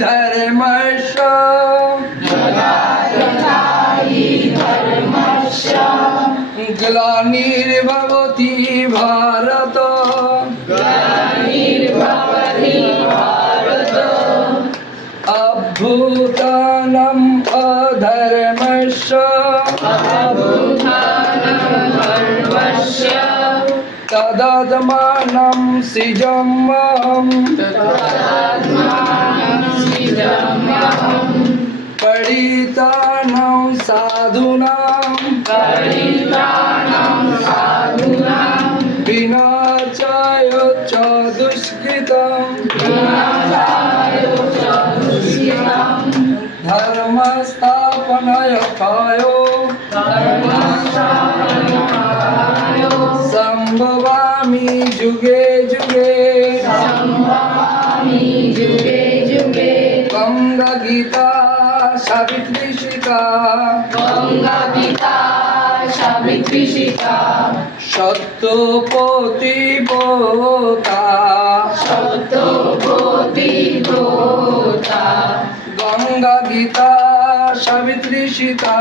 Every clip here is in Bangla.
धर्मस्य ग्लानिर्भवति भारत अभ्युत्थानम् अधर्मस्य तदात्मानं सृजाम्यहम् परित्राणं साधूनां विनाशाय च दुष्कृतं धर्मस्थापनाय कायो संभवामि जुगे जुगे गंगा गीता सावित्री सीता सत्यपतिव्रता गंगा गीता सावित्री सीता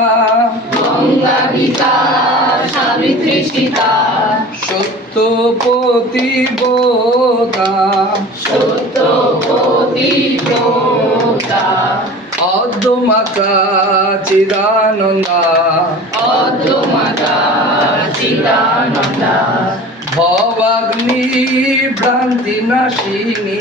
सत्यपतिव्रता अद्वैता चिदानंदा भवाग्नि भ्रांति नाशिनी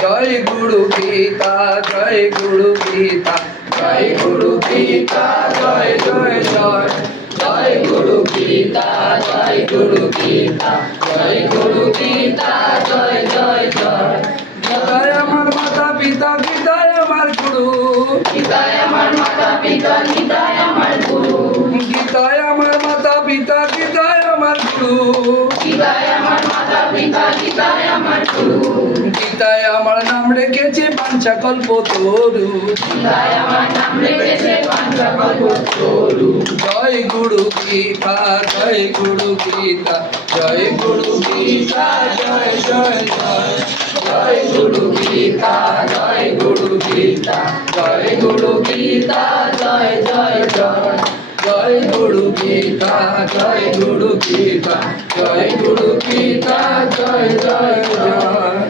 जय गुरु गीता जय गुरु गीता जय गुरु गीता जय जय जय जय गुरु गीता जय गुरु गीता जय गुरु गीता जय जय जय गीताय আমার মাতা পিতা গীতায় আমার গুরু গীতায় আমার মাতা পিতা গীতায় আমার গুরু গীতায় আমার মাতা পিতা গীতায় আমার গুরু গীতায় আমার মাতা পিতা গীতায় আমার গুরু গীতায় আমার নাম রেখেছে পাঞ্চাকল্পতরু গীতায় আমার নাম রেখেছে পাঞ্চাকল্পতরু জয় গুরু গীতা জয় গুরু গীতা জয় গুরু গীতা জয় জয় জয় জয় গুরু গীতা জয় গুরু গীতা জয় গুরু গীতা জয় জয় জয় জয় গুরু গীতা জয় গুরু গীতা জয় গুরু গীতা জয় জয় জয়